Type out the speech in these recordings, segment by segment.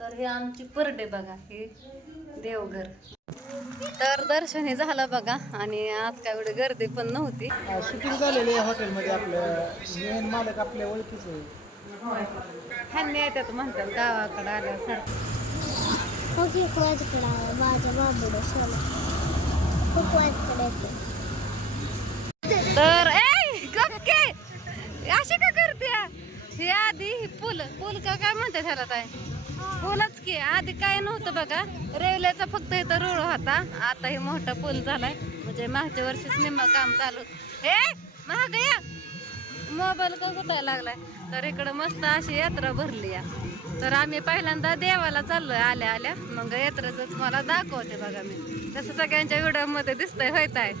तर हे आमची परडे बघा, हे देवघर. तर दर्शन हे झालं बघा, आणि आज काय एवढी गर्दी पण नव्हती. शूटिंग झालेली आहे हॉटेलमध्ये. आपल्या मेन मालक आपल्या ओळखीचे. ह्यांनी येतात म्हणतात गावाकडे आल्यासारखं. तर अशी का करते ही? आधी ही पूल का काय म्हणतात ह्याला? काय पूलच की, आधी काय नव्हतं बघा, रेल्वेचा फक्त इथं रुळ होता. आता हे मोठा पूल झालाय, म्हणजे मागच्या वर्षीच निम्म काम चालू. हे महाग या मोबाईल का गुतायला लागलाय. तर इकडं मस्त अशी यात्रा भरली या. तर आम्ही पहिल्यांदा देवाला चाललोय आल्या आल्या, मग यात्रेच तुम्हाला दाखवते बघा मी. तसं सगळ्यांच्या व्हिडिओ मध्ये दिसतंय, होत आहे.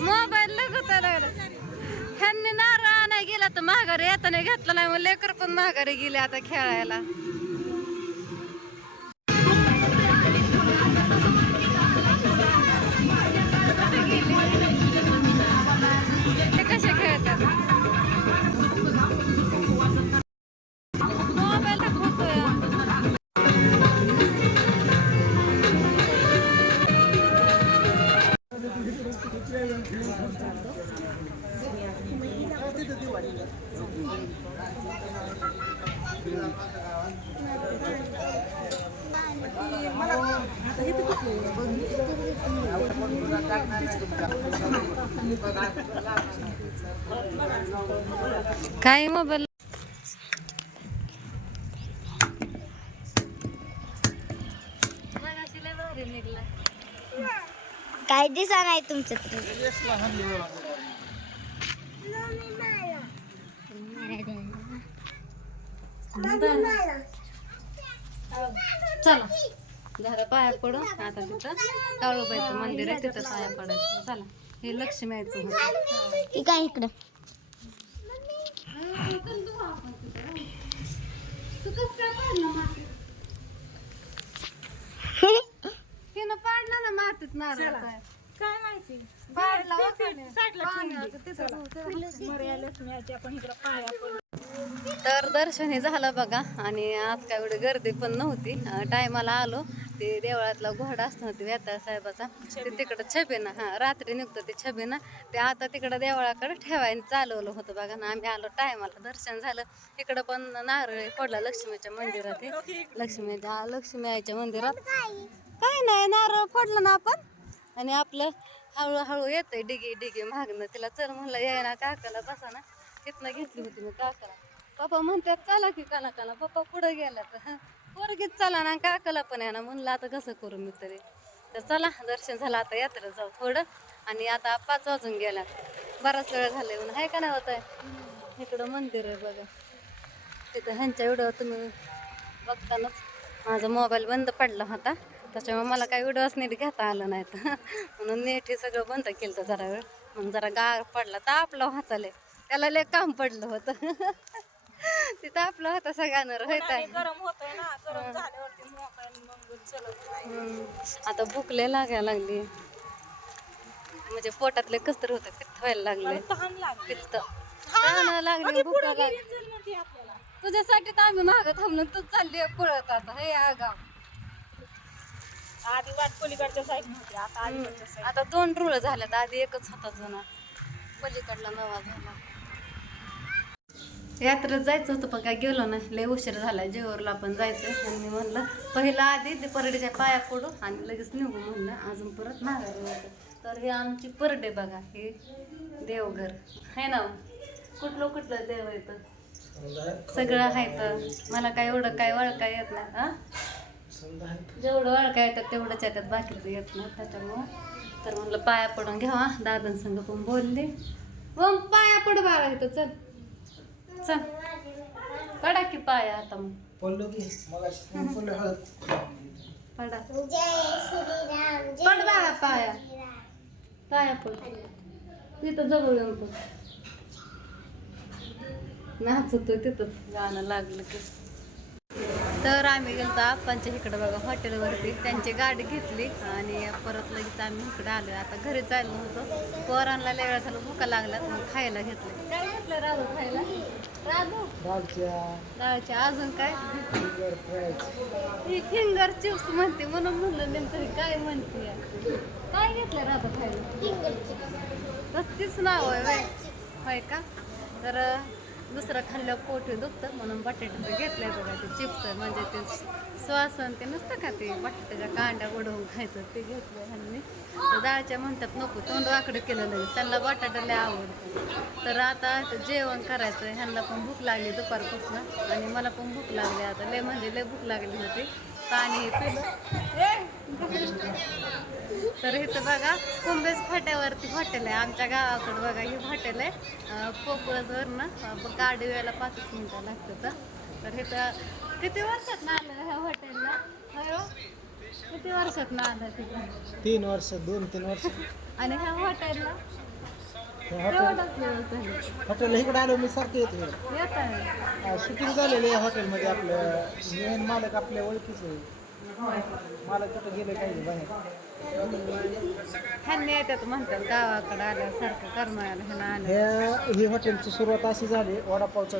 मोबाईल गुतायला लागला. ह्यांनी नारळ आणाय गेला तर माघारी येताना घेतला नाही, मग लेकर पण माघारी गेले आता खेळायला. ते कसे खेळतात? मोबाईल दाखवतोय. काय मोबाईल काय दिसा नाही तुमचं तरी. चला झालं पाया पडून. आता तिथं काळूबाईचं मंदिर आहे, तिथं पाया पडायचं. चला, हे लक्ष्मीचं हे काय इकडं हिनं पाडला ना मातीत नारळ. काय माहिती पाडला तर दर्शन हे झालं बघा, आणि आज काय एवढी गर्दी पण नव्हती. टायमाला आलो. ते देवळातला घोडा असतो ते वेताळ साहेबाचा, ते तिकडं छबीना, रात्री निघतो ते छबीना, ते आता तिकडं देवळाकडे ठेवायला चालवलं होतं बघा ना. आम्ही आलो टायमाला, दर्शन झालं. इकडं पण नारळ फोडला लक्ष्मीच्या मंदिरात, लक्ष्मी आईच्या मंदिरात. काय नाही, नारळ फोडलं ना आपण, आणि आपलं हळूहळू येतंय डिगी डिगी मागणं. तिला चल म्हणलं यायला, काकाला बसा ना, तिथनं घेतली होती मी काकाला. पप्पा म्हणतात चला की काला काला, पप्पा पुढे गेला तर पोरगीच चला ना, काकाला पण आहे ना. म्हणलं आता कसं करू मी तरी. तर चला, दर्शन झालं, आता यात्रेत जाऊ थोडं. आणि आता 5 वाजून गेला, बराच वेळ झाले म्हणून, आहे का नाही होत आहे. इकडं मंदिर आहे बघा, तिथं ह्यांच्या व्हिडिओ तुम्ही बघतानाच माझा मोबाईल बंद पडला होता, त्याच्यामुळे मला काही व्हिडिओच नीट घेता आलं नाही तर म्हणून नेट हे सगळं बंद केलं तर जरा वेळ. मग जरा गार पडला तर आपलं हाताले, त्याला लय काम पडलं होतं तिथं आपलं होतं सगळ्यांना होत आहे. आता भूक लय लागायला लागली, म्हणजे पोटातले कसतरी होतं, पित्त व्हायला लागले. पित्त लागली, भूक लागली. तुझ्यासाठी तर आम्ही मागं थांबलो, तूच चालली पळत आता. हे आगाव, आधी वाट पलीकडच्या साईड नव्हती, आता 2 रुळ झाल्यात. आधी एकच होता जुना, पलीकडला नवा झाला. यात्रेत जायचं होतं पण काय गेलो नाही, लय उशीर झालाय. जेवरला पण जायचं, आणि मी म्हणलं पहिला आधी ते परडीच्या पाया पडू आणि लगेच निघू म्हणलं, अजून परत माघारी यायचं. तर हे आमची परडे बघा, हे देवघर आहे ना. कुठलं देव येतं, सगळं आहे. तर मला काय एवढं काय ओळखा येत नाही. जेवढं ओळखा येतात तेवढंच येतात, बाकीचं येत नाही. त्याच्यामुळं तर म्हणलं पाया पडून घ्यावा. दादांसंग पण बोलले, मग पाया पड बाळा इथं. चल चल, पडा की पाया आता. मग पडलो की पडा, पड बाळा पाया, पाया पड. तिथं जवळ येऊन पड. नाचतोय तिथंच, गाणं लागलं की. तर आम्ही गेलो आप्पांच्या इकडं बघा हॉटेलवरती, त्यांची गाडी घेतली आणि परत लगेच आम्ही इकडे आलो. आता घरी चाललो होतो, पोरांना लय वेळा झालं भुका लागल्यात, मग खायला घेतलं. काय घेतलं राधू खायला? राधू डाळच्या अजून काय? ही फिंगर चिप्स म्हणते, म्हणून म्हणलं नेमकं काय म्हणते. काय घेतलं राधू खायला? तीच नाव आहे होय का? तर दुसरं खाल्ल्यावर पोट दुखतं म्हणून बटाट्याचं घेतलंय बघा. ते चिप्स म्हणजे ते श्वासन ते नसतं का, ते बटाट्याच्या कांड्या उडवून खायचं, ते घेतलं ह्यांनी. तर डाळच्या म्हणतात नको, तोंड वाकडं केलं लगेच, त्यांना बटाटा लय आवडतं. तर आता जेवण करायचं, ह्यांना पण भूक लागली दुपारपासून आणि मला पण भूक लागली. आता लय म्हणजे लय भूक लागली होती. पाणी पिलं. तर इथं बघा कुंभेज फाट्यावरती हॉटेल आहे आमच्या गावाकडं. बघा ही हॉटेल आहे पोपळजवरनं, गाडी यायला 5 मिनिटं लागतात. तर इथं किती वर्षात ना आलं ह्या हॉटेलला? किती वर्षात ना आलं तिथं? 3 वर्ष 2-3 वर्ष. आणि ह्या हॉटेलला हॉटेल इकडे आलो मी सारखं येतो. येत आहे शूटिंग झालेलं आहे हॉटेलमध्ये. आपलं मेन मालक आपल्या ओळखीच आहे. मालक तिथं गेले काही बाहेर. ह्यांनी येतात म्हणतात गावाकडं आल्यासारखं करमायला ह्यांना आलं. ही हॉटेलची सुरुवात अशी झाली, वडापावचं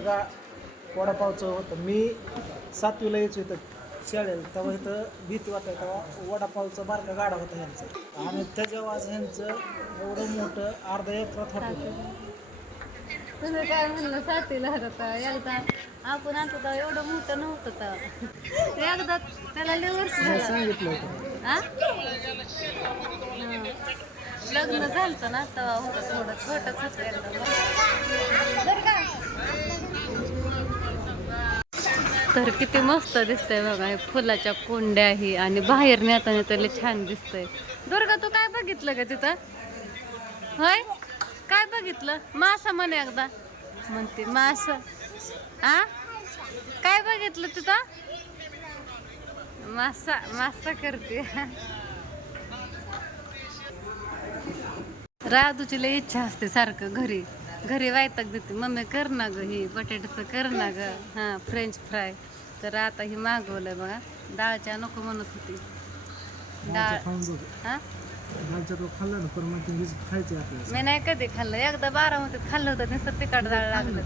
होतं. मी 7वीला यायचो इथं शाळेला, तेव्हा इथं भीती वाटायची. तेव्हा वडापावचा बारका गाडा होता ह्यांचा, आणि त्याच्यावर आज ह्यांचं एवढं मोठं अर्धा एकरात हॉटेल आहे. तुम्ही काय म्हणलं 7वीला होता एकदा आपण आता तेव्हा एवढं मोठं नव्हतं तेव्हा. एकदा त्याला लय वर्ष झालं सांगितलं होतं. हा? लग्न झालं ना तेव्हा होतं, थोडं छोटंच होतं एकदम. तर किती मस्त दिसतंय बघा, हे फुलाच्या कोंड्याही आणि बाहेर नेताना त्याला छान दिसतंय. दुर्गा तू काय बघितलं का तिथं? होय काय बघितलं? मासा म्हणे एकदा म्हणते मासा. आ काय बघितलं तिथं? मासा मासा करते. राधूची लई इच्छा असते सारखं घरी वैताग देते, मम्मी कर ना ग ही बटाट्याचं कर ना ग, हां फ्रेंच फ्राय. तर आता ही मागवलंय बघा. डाळच्या नको म्हणत होती डाळ. हा खाल्लं ना, पण खायचं आपल्याला. मी नाही कधी खाल्लं, एकदा बारामतीत खाल्लं होतं, नुसतं तिखट डाळ लागलं.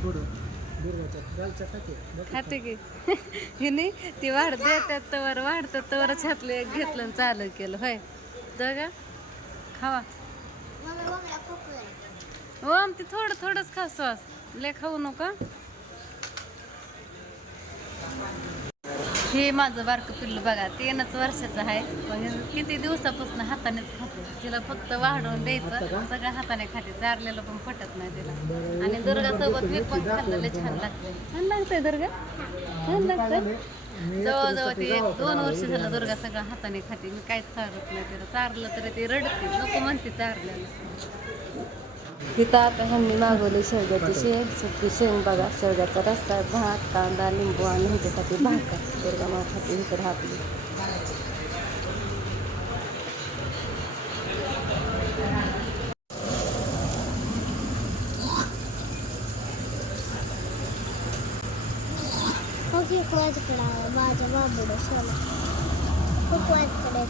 खाते की हिने ती वाढ देतात तवर वाढतात तवरच ह्यातलं एक घेतलं आणि चालू केलं. होय का खावा ओम, ती थोडं थोडंच खा, सॉस लय खाऊ नका. हे माझं बारकं पिल्लू बघा 3च वर्षाचं आहे, पण किती दिवसापासून हातानेच खातो. तिला फक्त वाढवून द्यायचं, सगळं हाताने खाते, चारलेलं पण पटत नाही तिला. आणि दुर्गासोबत मी पण खाल्लेलं छान लागतंय. छान लागतंय दुर्गा, छान लागतंय. जवळजवळ ती 1-2 वर्ष झालं दुर्गा सगळं हाताने खाते. मी काहीच चारत नाही तिला, चारलं तरी ती रडते, नको म्हणते चारलेलं. इथं आता ह्यांनी मागवली शेवग्याची शेंग, सुकी शेंग बघा, शेवग्याचा रस्सा, भात, कांदा, लिंबू आणि ह्याच्यासाठी भाकर. दुर्गा माँ खाते इकडे आपली. माझ्या बाबूला खूप वाजकडे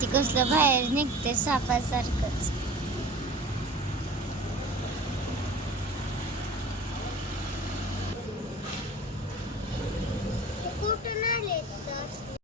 ती कसलं बाहेर निघते सापासारखंच.